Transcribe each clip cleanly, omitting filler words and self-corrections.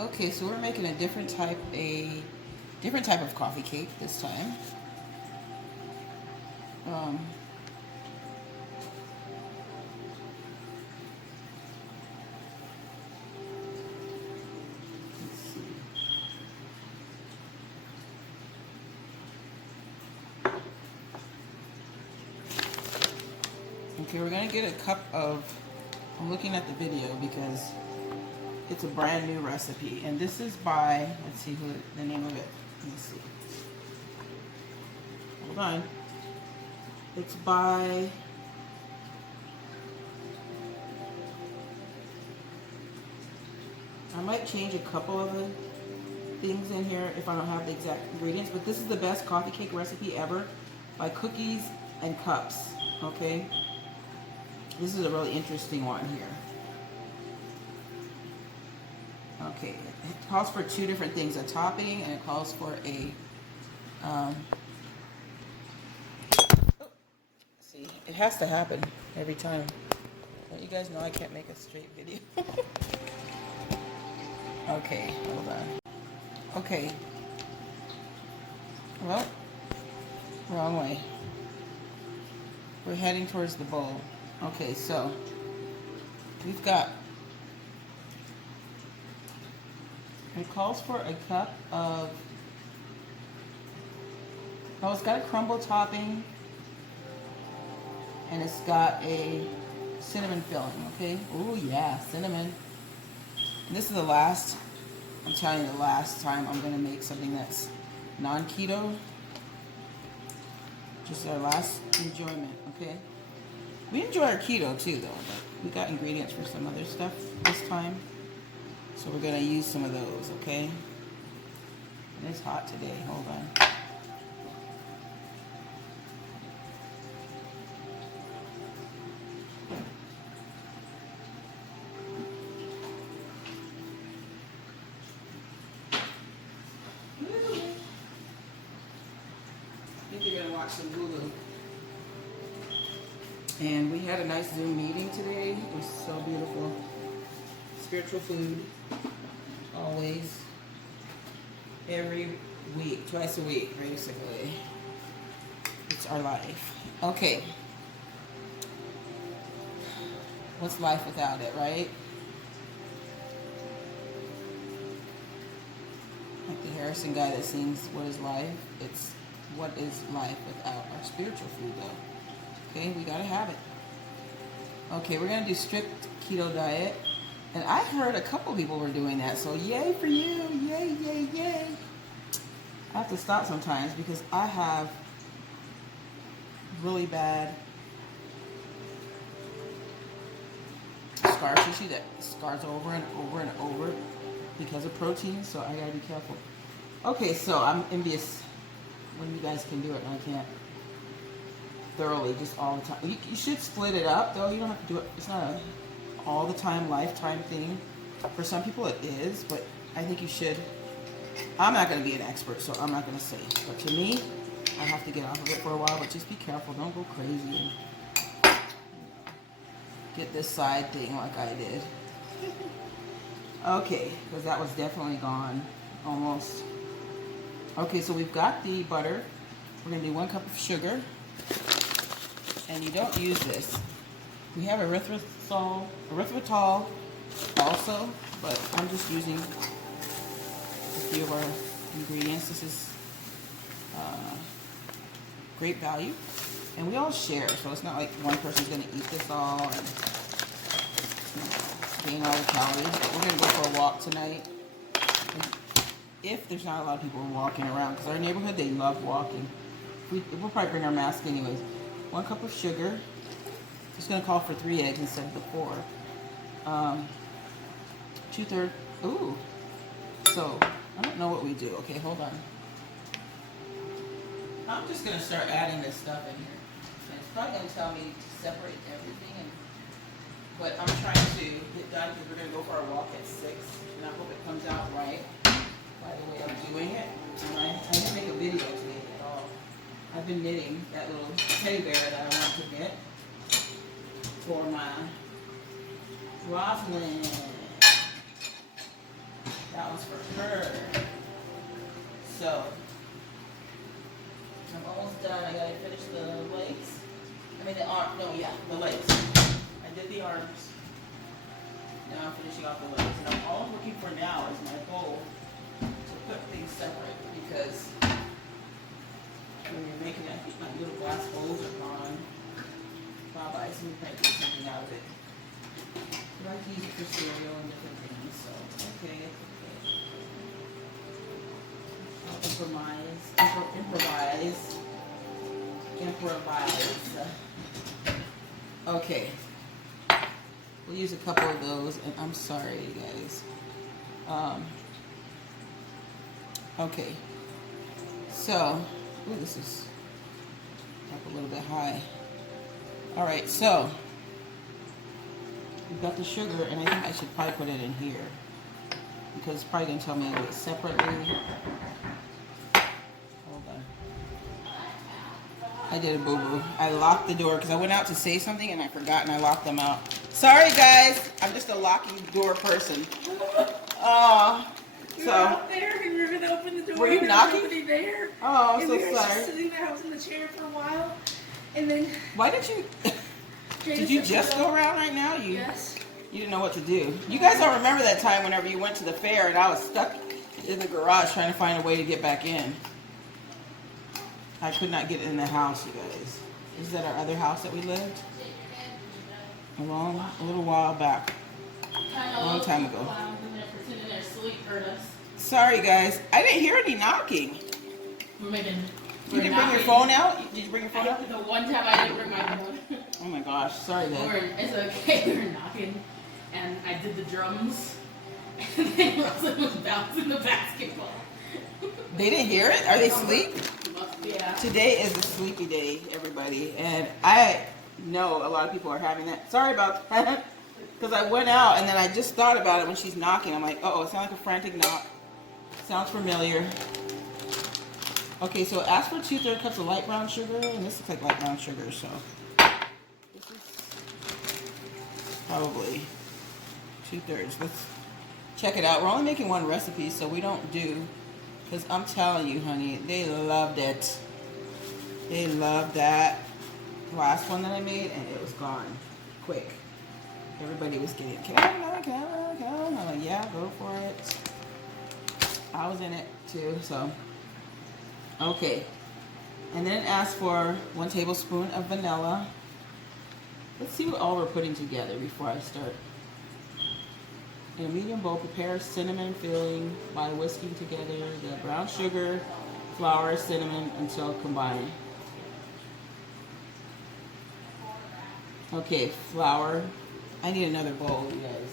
Okay, so we're making a different type of coffee cake this time. Um, let's see. Okay, we're gonna get a cup of. I'm looking at the video because it's a brand new recipe, and this is by. Let's see who the name of it. Let me see. Hold on. It's by. I might change a couple of the things in here if I don't have the exact ingredients, but this is the best coffee cake recipe ever by Cookies and Cups. Okay, this is a really interesting one here. Okay, it calls for two different things, a topping, and it calls for a see, it has to happen every time. Don't you guys know I can't make a straight video? Okay, hold on. Okay. Well, wrong way. We're heading towards the bowl. Okay, so we've got, it calls for a cup of, oh, it's got a crumble topping, and it's got a cinnamon filling, okay? Oh yeah, cinnamon. And this is the last, I'm telling you, the last time I'm gonna make something that's non-keto. Just our last enjoyment, okay? We enjoy our keto too though, but we got ingredients for some other stuff this time. So we're gonna use some of those, okay? And it's hot today, hold on. I think you're gonna watch some Hulu. And we had a nice Zoom meeting today. It was so beautiful. Spiritual food, always, every week, twice a week, basically. It's our life. Okay. What's life without it, right? Like the Harrison guy that sings What is Life? It's what is life without our spiritual food, though. Okay, we gotta have it. Okay, we're gonna do strict keto diet. And I heard a couple people were doing that, so yay for you, yay, yay, yay. I have to stop sometimes because I have really bad scar tissue that scars over and over and over because of protein, so I gotta be careful. Okay, so I'm envious when you guys can do it and I can't thoroughly, just all the time. You should split it up though, you don't have to do it, it's not a all the time, lifetime thing. For some people it is, but I think you should. I'm not going to be an expert, so I'm not going to say. But to me, I have to get off of it for a while, but just be careful. Don't go crazy and get this side thing like I did. Okay, because that was definitely gone, almost. Okay, so we've got the butter. We're going to do 1 cup of sugar. And you don't use this. We have erythritol also, but I'm just using a few of our ingredients. This is great value, and we all share, so it's not like one person's going to eat this all and gain all the calories. But we're going to go for a walk tonight, if there's not a lot of people walking around, because our neighborhood, they love walking. We'll probably bring our mask anyways. 1 cup of sugar. It's going to call for 3 eggs instead of the 4. 2/3. Ooh. So, I don't know what we do. Okay, hold on. I'm just going to start adding this stuff in here. And it's probably going to tell me to separate everything. But I'm trying to get done because we're going to go for our walk at 6. And I hope it comes out right by the way I'm doing it. And I didn't make a video today at all. I've been knitting that little teddy bear that I want to get for my Rosalind. That one's for her. So, I'm almost done. I gotta finish the legs. I mean the arm, no, yeah, the legs. I did the arms. Now I'm finishing off the legs. And all I'm looking for now is my bowl to put things separate because when you're making it, I think my little glass bowls are gone. Bye-bye, so we might do something out of it. I like to use it for cereal and different things, so okay. Improvise. Okay. We'll use a couple of those, and I'm sorry, you guys. Okay. So, ooh, this is up a little bit high. All right, so we've got the sugar, and I think I should probably put it in here because it's probably gonna tell me to do it separately. I did a boo-boo. I locked the door because I went out to say something and I forgot and I locked them out. Sorry guys, I'm just a locking door person. You were out there and you were going to open the door. Were you knocking? Nobody there. Oh, I'm and so we were sorry. just sitting there. I was in the chair for a while. And then... Why did you... Did you just go around right now? Yes. You didn't know what to do. You guys don't remember that time whenever you went to the fair and I was stuck in the garage trying to find a way to get back in. I could not get in the house, you guys. Is that our other house that we lived? A little while back. A long time ago. Sorry, guys. I didn't hear any knocking. You didn't bring your phone out? Did you bring your phone out? The one time I didn't bring my phone. Oh my gosh. Sorry, guys. It's okay. We were knocking, and I did the drums, and then Roslyn was bouncing the basketball. They didn't hear it? Are they asleep? Yeah. Today is a sleepy day, everybody, and I know a lot of people are having that. Sorry about that, because I went out and then I just thought about it when she's knocking. I'm like, uh-oh, it sounds like a frantic knock. Sounds familiar. Okay, so ask for 2/3 cups of light brown sugar, and this looks like light brown sugar, so this is probably 2/3. Let's check it out. We're only making one recipe, so we don't do... Because I'm telling you, honey, they loved it. They loved that last one that I made, and it was gone quick. Everybody was getting, can I? I'm like, yeah, go for it. I was in it too, so. Okay. And then ask for 1 tablespoon of vanilla. Let's see what all we're putting together before I start. In a medium bowl, prepare cinnamon filling by whisking together the brown sugar, flour, cinnamon until combined. Okay, flour. I need another bowl, you guys.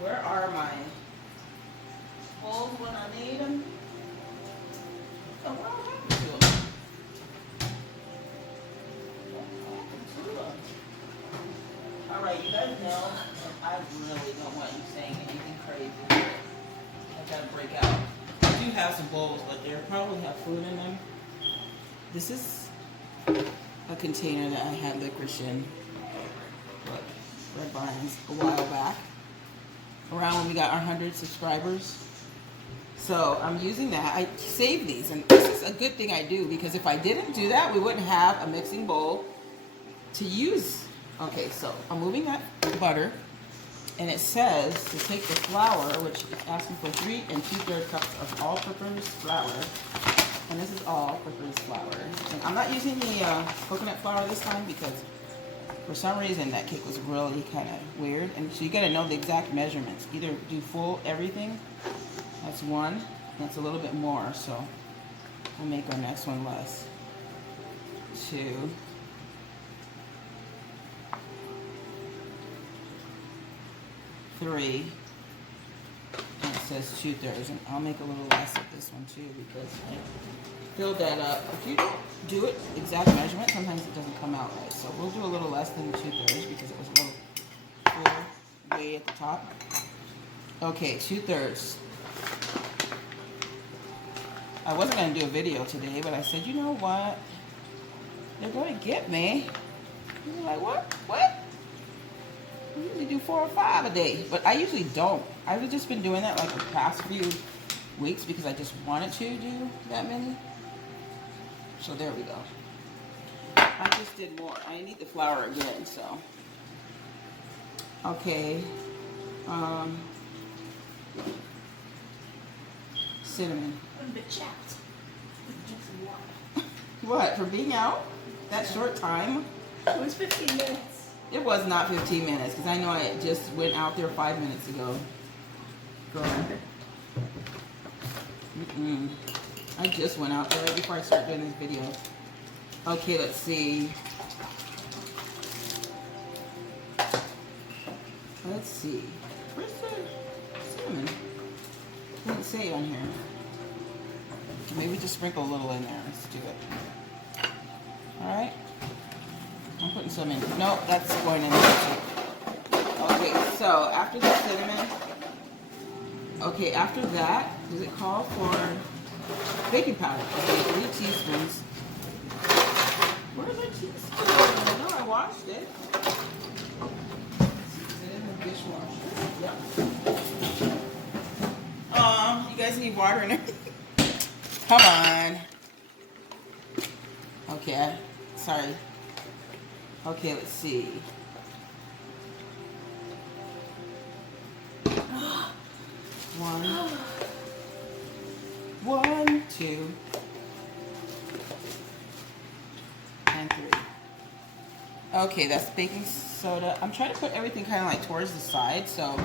Where are my bowls when I need them? Oh, what happened to them? All right, you guys know I really don't want you saying anything crazy. I gotta break out. I do have some bowls, but they probably have food in them. This is a container that I had licorice in, what, Red Vines, a while back, around when we got our 100 subscribers. So I'm using that. I save these, and this is a good thing I do, because if I didn't do that, we wouldn't have a mixing bowl to use. Okay, so I'm moving that butter, and it says to take the flour, which is asking for 3 2/3 cups of all-purpose flour, and this is all-purpose flour. And I'm not using the coconut flour this time because for some reason that cake was really kind of weird, and so you got to know the exact measurements. Either do full everything, that's 1, that's a little bit more, so we'll make our next one less. 2. 3, and it says 2/3, and I'll make a little less of this one too because I filled that up. If you don't do it exact measurement, sometimes it doesn't come out right. So we'll do a little less than 2/3 because it was a little full way at the top. Okay, 2/3. I wasn't going to do a video today, but I said, you know what? They're going to get me. You're like, what? What? I usually do 4 or 5 a day, but I usually don't. I've just been doing that like the past few weeks because I just wanted to do that many. So there we go. I just did more. I need the flour again, so. Okay. Cinnamon. I'm a bit chapped. Drink some water. What, for being out that short time? It was 15 minutes. It was not 15 minutes because I know I just went out there 5 minutes ago. Girl. I just went out there right before I started doing this video. Okay, let's see. Let's see. Where's the cinnamon? It didn't say on here. Maybe just sprinkle a little in there. Let's do it. Alright. I'm putting some in. No, that's going in there. Okay, so after the cinnamon. Okay, after that, does it call for baking powder? Okay, 3 teaspoons. Where's my teaspoon? I know I washed it. Is it in the dishwasher? Yep. You guys need water and everything? Come on. Okay, sorry. Okay, let's see. One, 2, and 3. Okay, that's baking soda. I'm trying to put everything kind of like towards the side, so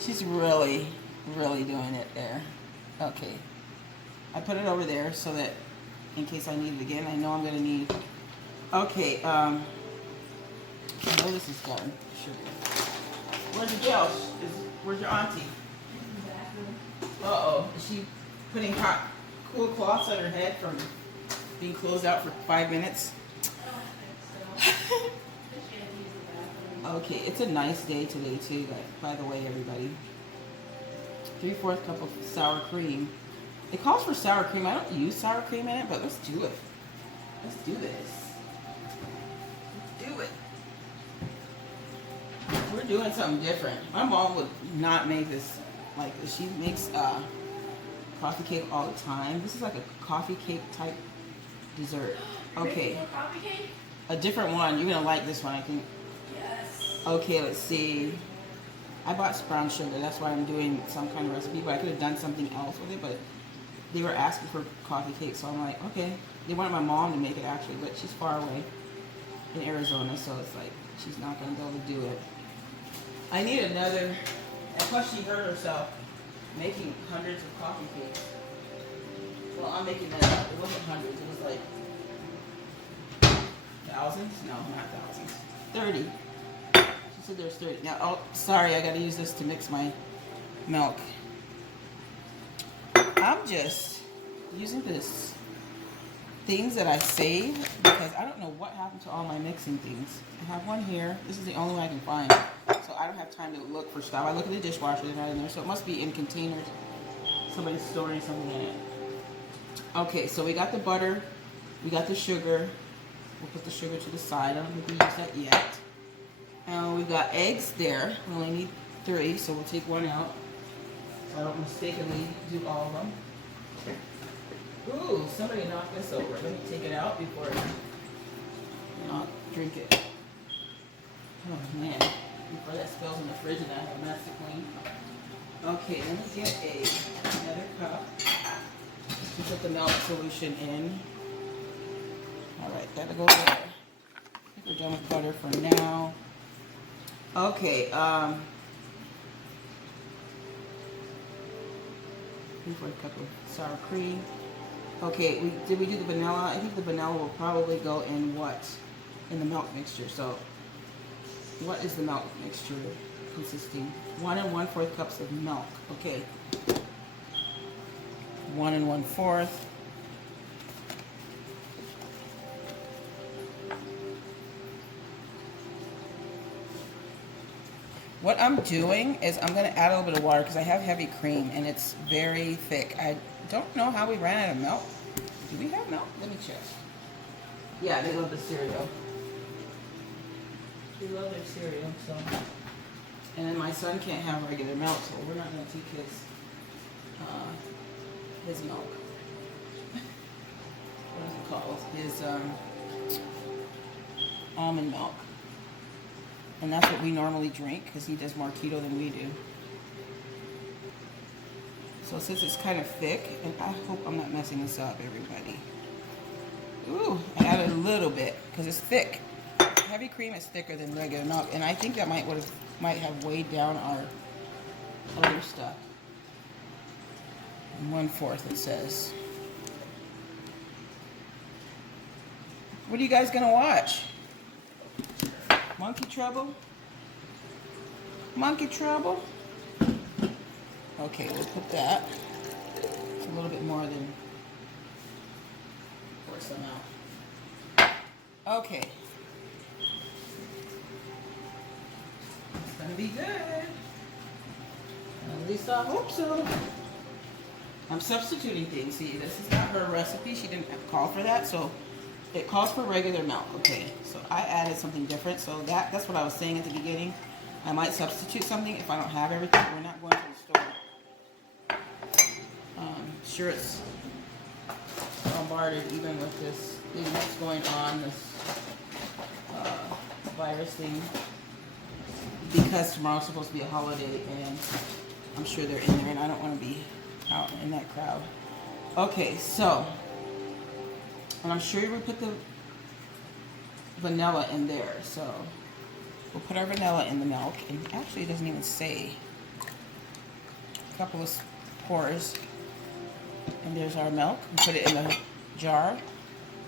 she's really doing it there. Okay, I put it over there so that in case I need it again, I know I'm gonna need. Okay, I know this is done. Sugar. Where's your gal? Where's your auntie? Uh-oh. Is she putting hot, cool cloths on her head from being closed out for 5 minutes? Okay, it's a nice day today too, by the way, everybody. 3/4 cup of sour cream. It calls for sour cream. I don't use sour cream in it, but let's do it. Let's do this. Let's do it. We're doing something different. My mom would not make this like this. She makes coffee cake all the time. This is like a coffee cake type dessert. Okay. Coffee cake? A different one. You're gonna like this one, I think. Yes. Okay, let's see. I bought brown sugar. That's why I'm doing some kind of recipe, but I could have done something else with it, but they were asking for coffee cake, so I'm like, okay. They wanted my mom to make it actually, but she's far away in Arizona, so it's like she's not gonna be able to do it. I need another, and plus she hurt herself making hundreds of coffee cakes. Well, I'm making that up. It wasn't hundreds, it was like thousands? No, not thousands. 30. She said there's 30. Now, oh, sorry, I gotta use this to mix my milk. I'm just using this things that I saved because I don't know what happened to all my mixing things. I have one here. This is the only one I can find. So I don't have time to look for stuff. I look in the dishwasher, they're not in there. So it must be in containers. Somebody's storing something in it. Okay, so we got the butter. We got the sugar. We'll put the sugar to the side. I don't think we used that yet. And we've got eggs there. We only need 3, so we'll take one out. So I don't mistakenly do all of them. Ooh, somebody knocked this over. Let me take it out before I not drink it. Oh man, before that spills in the fridge and I have a mess to clean. Okay, let me get another cup to put the milk solution in. Alright, that'll go there. I think we're done with butter for now. Okay, 3/4 cup of sour cream. Okay, did we do the vanilla? I think the vanilla will probably go in what? In the milk mixture. So, what is the milk mixture consisting? 1 1/4 cups of milk. Okay. 1 1/4. What I'm doing is I'm going to add a little bit of water because I have heavy cream and it's very thick. I don't know how we ran out of milk. Do we have milk? Let me check. Yeah, they love the cereal. They love their cereal, so. And then my son can't have regular milk, so we're not gonna take his milk. What is it called? His almond milk. And that's what we normally drink because he does more keto than we do. So since it's kind of thick, and I hope I'm not messing this up, everybody. Ooh, I added a little bit because it's thick. Heavy cream is thicker than regular milk, and I think that might have weighed down our other stuff. 1/4 it says. What are you guys gonna watch? Monkey Trouble? Monkey Trouble? Okay, we'll put that. It's a little bit more than pour some out. Okay. It's gonna be good. At least I hope so. I'm substituting things. See, this is not her recipe. She didn't call for that, so it calls for regular milk. Okay, so I added something different. So that's what I was saying at the beginning. I might substitute something if I don't have everything. We're not going to the store. Sure, it's bombarded even with this thing that's going on, this virus thing, because tomorrow's supposed to be a holiday, and I'm sure they're in there, and I don't want to be out in that crowd. Okay, so, and I'm sure we put the vanilla in there, so we'll put our vanilla in the milk, and actually it doesn't even say. A couple of pours. And there's our milk. We put it in the jar.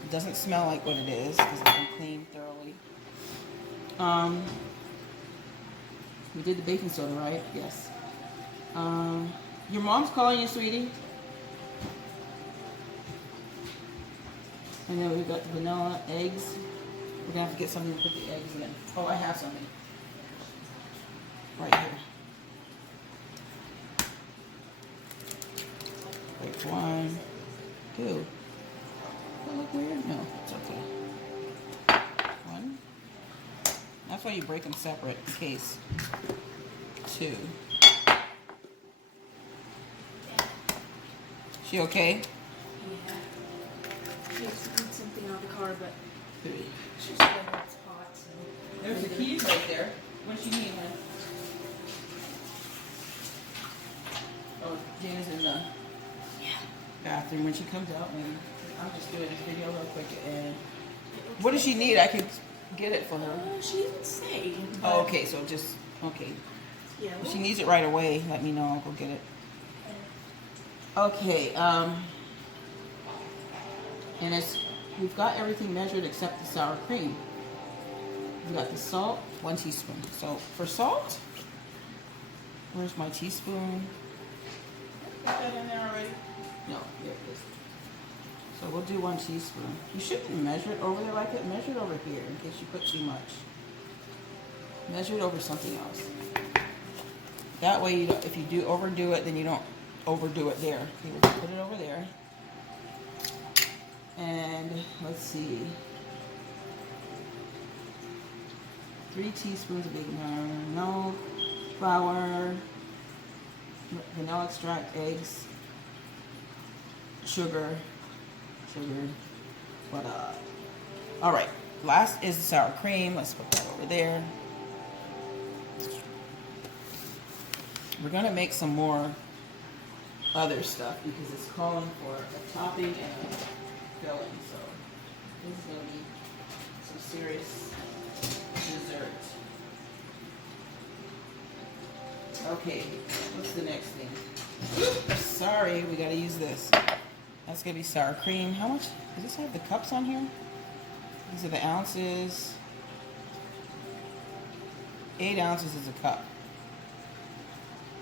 It doesn't smell like what it is because it's been cleaned thoroughly. We did the baking soda, right? Yes. Your mom's calling you, sweetie. And then we've got the vanilla, eggs. We're gonna have to get something to put the eggs in. Oh, I have something. Right here. Wait, 1, 2. Does that look weird? No, it's okay. 1. That's why you break them separate in case. 2. She okay? Yeah. She has to eat something out of the car, but 3. she's still it's hot, so. There's the keys right there. What does she need, man? Oh, Jana's in the bathroom. When she comes out, maybe. I'm just doing this video real quick, and what does she need? I could get it for her. She didn't say. Oh, okay, so just, okay. Yeah. If she needs it right away, let me know. I'll go get it. Okay, and we've got everything measured except the sour cream. We've got the salt, 1 teaspoon. So for salt, where's my teaspoon? Put that in there already? No, here it is. So we'll do 1 teaspoon. You shouldn't measure it over there like that. Measure it over here in case you put too much. Measure it over something else. That way, if you do overdo it, then you don't overdo it there. Okay, we'll put it over there. And let's see. 3 teaspoons of baking powder, milk, flour, vanilla extract, eggs, sugar, voila. All right, last is the sour cream. Let's put that over there. We're gonna make some more other stuff because it's calling for a topping and a filling. So this is gonna be some serious dessert. Okay, what's the next thing? Oops, sorry, we gotta use this. That's gonna be sour cream. How much? Does this have the cups on here? These are the ounces. 8 ounces is a cup,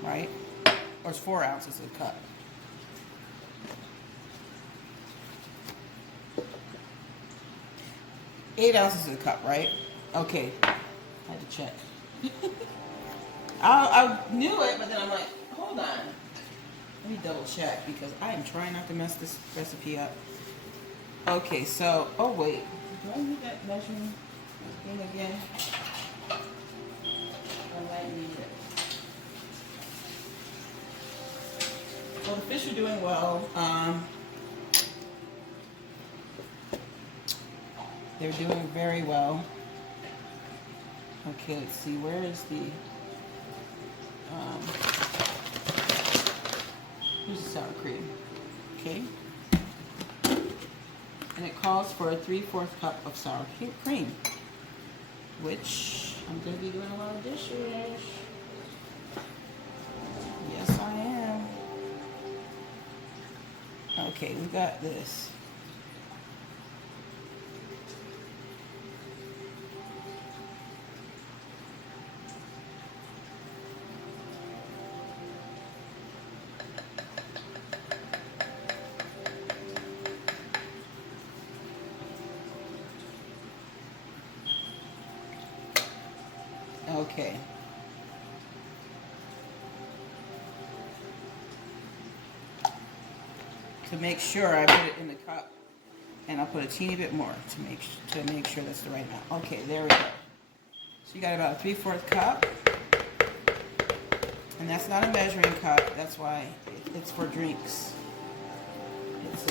right? Or it's 4 ounces a cup. Eight ounces is a cup, right? Okay, I had to check. I knew it, but then I'm like, hold on. Let me double check because I am trying not to mess this recipe up. Okay, so, oh wait, do I need that measuring thing again? So the fish are doing well. They're doing very well. Okay, let's see. Where is the here's the sour cream. Okay. And it calls for a 3/4 cup of sour cream, which I'm going to be doing a lot of dishes. Yes, I am. Okay, we got this. Okay. To make sure, I put it in the cup, and I'll put a teeny bit more to make sure that's the right amount. Okay, there we go. So you got about a 3/4 cup, and that's not a measuring cup. That's why it's for drinks. It's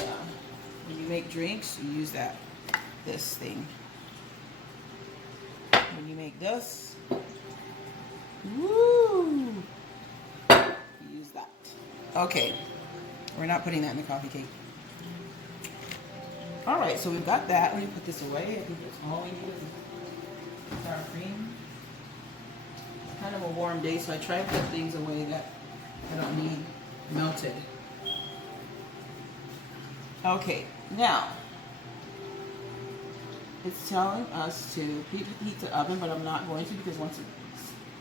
when you make drinks, you use this thing. When you make this, woo, you use that. Okay. We're not putting that in the coffee cake. All right, so we've got that. Let me put this away. I think that's all we need is sour cream. It's kind of a warm day, so I try to put things away that I don't need melted. Okay, now it's telling us to preheat the oven, but I'm not going to because once it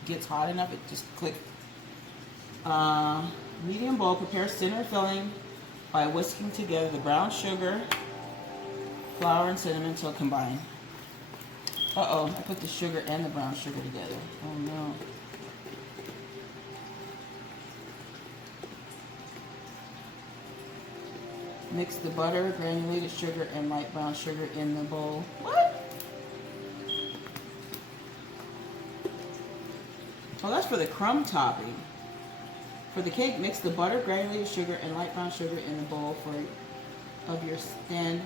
gets hot enough, it just clicks. Medium bowl, prepare center filling by whisking together the brown sugar, flour, and cinnamon until combined. Uh-oh, I put the sugar and the brown sugar together. Oh no. Mix the butter, granulated sugar, and light brown sugar in the bowl. What? Oh, that's for the crumb topping. For the cake, mix the butter, granulated sugar, and light brown sugar in the bowl of your stand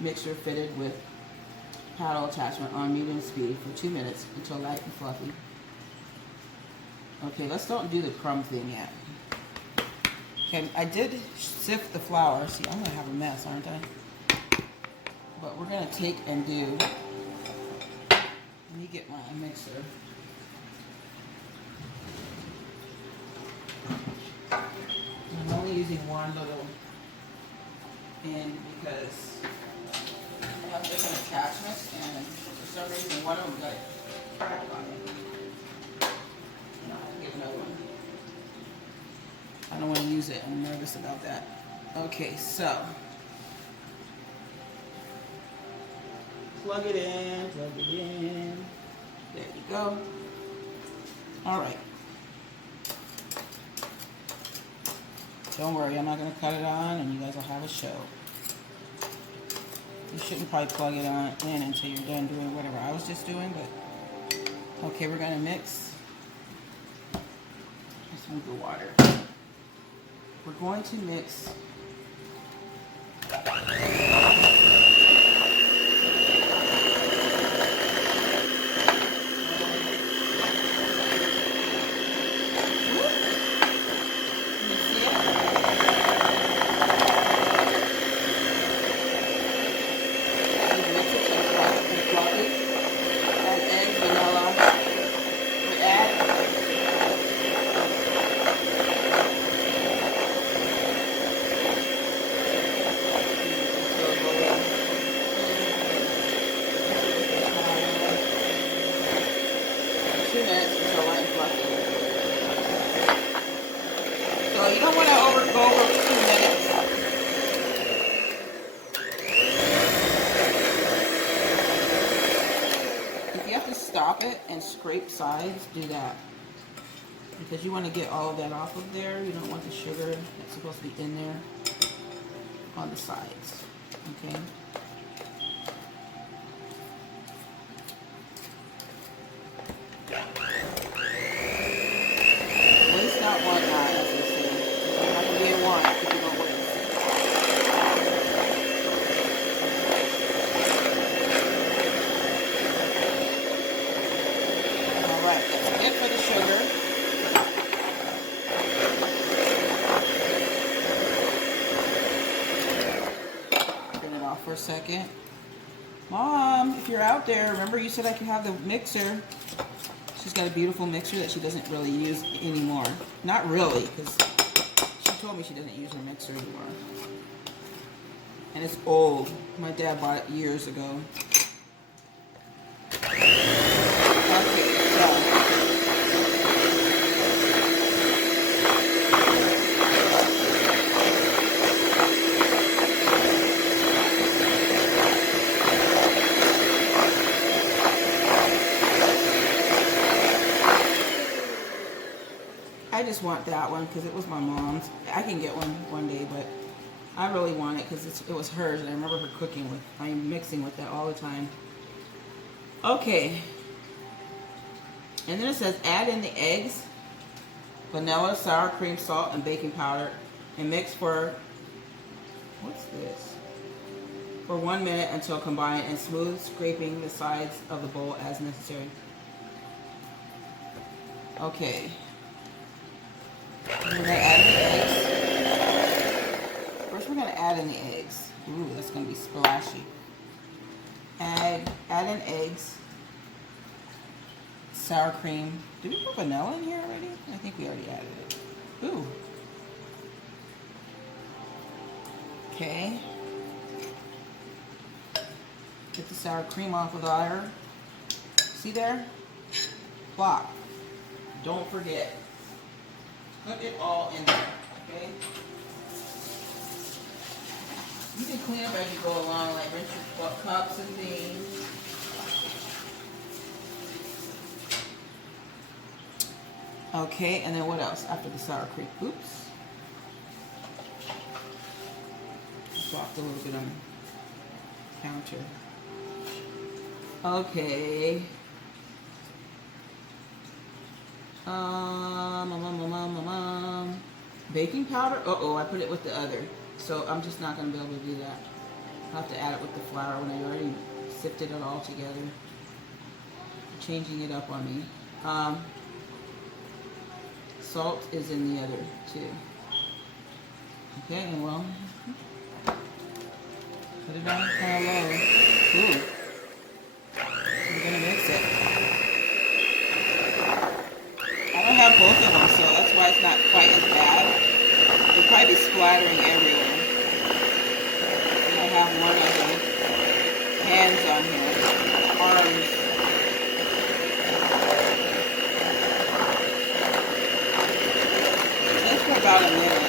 mixer fitted with paddle attachment on medium speed for 2 minutes until light and fluffy. Okay, let's don't do the crumb thing yet. Okay, I did sift the flour. See, I'm going to have a mess, aren't I? But we're going to take and do... Let me get my mixer. I'm only using one little end because I have different attachments, and for some reason one of them got cracked on it. And I'll get another one. I don't want to use it. I'm nervous about that. Okay, so plug it in, plug it in. There you go. All right. Don't worry, I'm not going to cut it on, and you guys will have a show. You shouldn't probably plug it on in until you're done doing whatever I was just doing, but okay, we're going to mix. Let's move the water. We're going to mix you don't want to go over 2 minutes. If you have to stop it and scrape sides, do that. Because you want to get all of that off of there. You don't want the sugar that's supposed to be in there on the sides. Okay? Waste not, want not, as they say. You don't have to be a want. for a second. Mom, if you're out there, remember you said I could have the mixer. She's got a beautiful mixer that she doesn't really use anymore. Not really, because she told me she doesn't use her mixer anymore. And it's old. My dad bought it years ago. Okay, so. I just want that one because it was my mom's. I can get one day, but I really want it because it was hers, and I remember her cooking with, mixing with that all the time. Okay. And then it says add in the eggs, vanilla, sour cream, salt, and baking powder, and mix for, what's this? For 1 minute until combined, and smooth, scraping the sides of the bowl as necessary. Okay. We're going to add in the eggs. First we're going to add in the eggs. Ooh, that's going to be splashy. Add in eggs. Sour cream. Did we put vanilla in here already? I think we already added it. Ooh. Okay. Get the sour cream off with water. See there? Plop. Don't forget. Put it all in there, okay? You can clean up as you go along, like rinse your cups and things. Okay, and then what else after the sour cream? Oops. Dropped a little bit on the counter. Okay. Baking powder. Uh-oh, I put it with the other. So I'm just not going to be able to do that. I'll have to add it with the flour when I already sifted it all together. Changing it up on me. Salt is in the other too. Okay, and well, put it on kind of low. Ooh. We're going to mix it. I don't have both of them, so that's why it's not quite as bad. It'll probably be splattering everywhere. I have one of the hands on here, arms. That's for about a minute.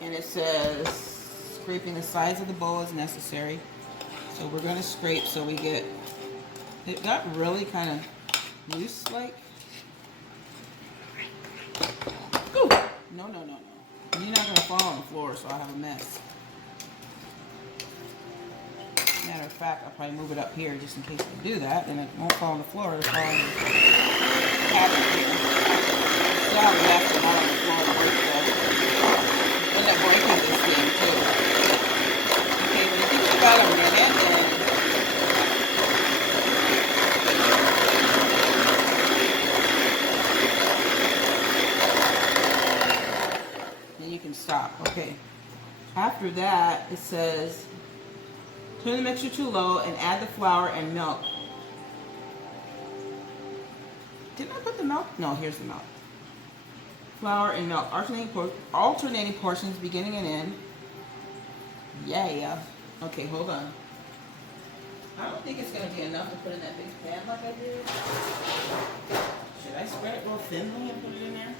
And it says scraping the sides of the bowl is necessary. So we're going to scrape so we get, it got really kind of loose like. Ooh. No. You're not going to fall on the floor, so I'll have a mess. Matter of fact, I'll probably move it up here just in case I do that, and it won't fall on the floor. It'll fall on the cabinet here. Still have a mess out on the floor to break the, end up breaking this thing too. Okay, when you give it about a minute, then you can stop. Okay. After that, it says turn the mixture to low and add the flour and milk. Didn't I put the milk? No, here's the milk. Flour and milk, alternating portions beginning and end. Yeah. Okay, hold on. I don't think it's going to be enough to put in that big pan like I did. Should I spread it real thinly and put it in there?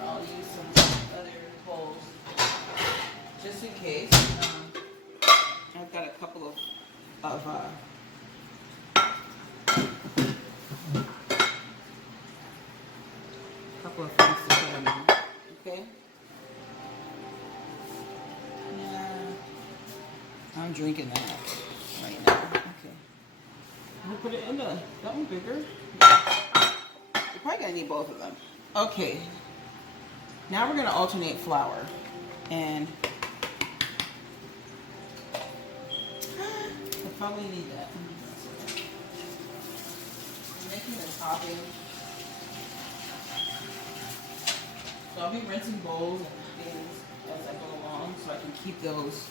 Or I'll use some other bowls just in case. I've got a couple of things to put in there. Okay. Yeah. I'm drinking that right now. Okay. We'll put it in that one bigger. You're probably gonna need both of them. Okay. Now we're gonna alternate flour and. I probably need that. making the topping. So I'll be rinsing bowls and things as I go along so I can keep those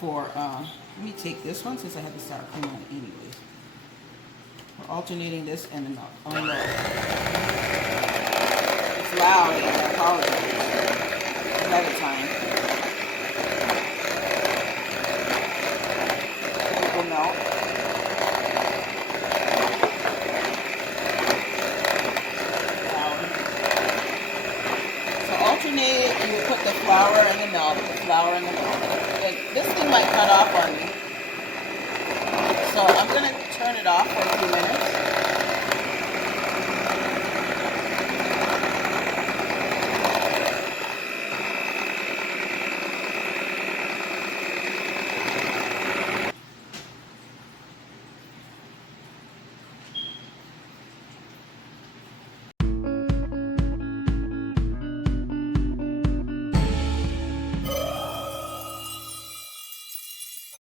for, let me take this one since I had the sour cream on it anyways. We're alternating this and then on the, it's loud and I apologize ahead of time. It will melt. Alternate it, you would put the flour and the milk, the flour and the milk. And this thing might cut off on me. So I'm going to turn it off for a few minutes.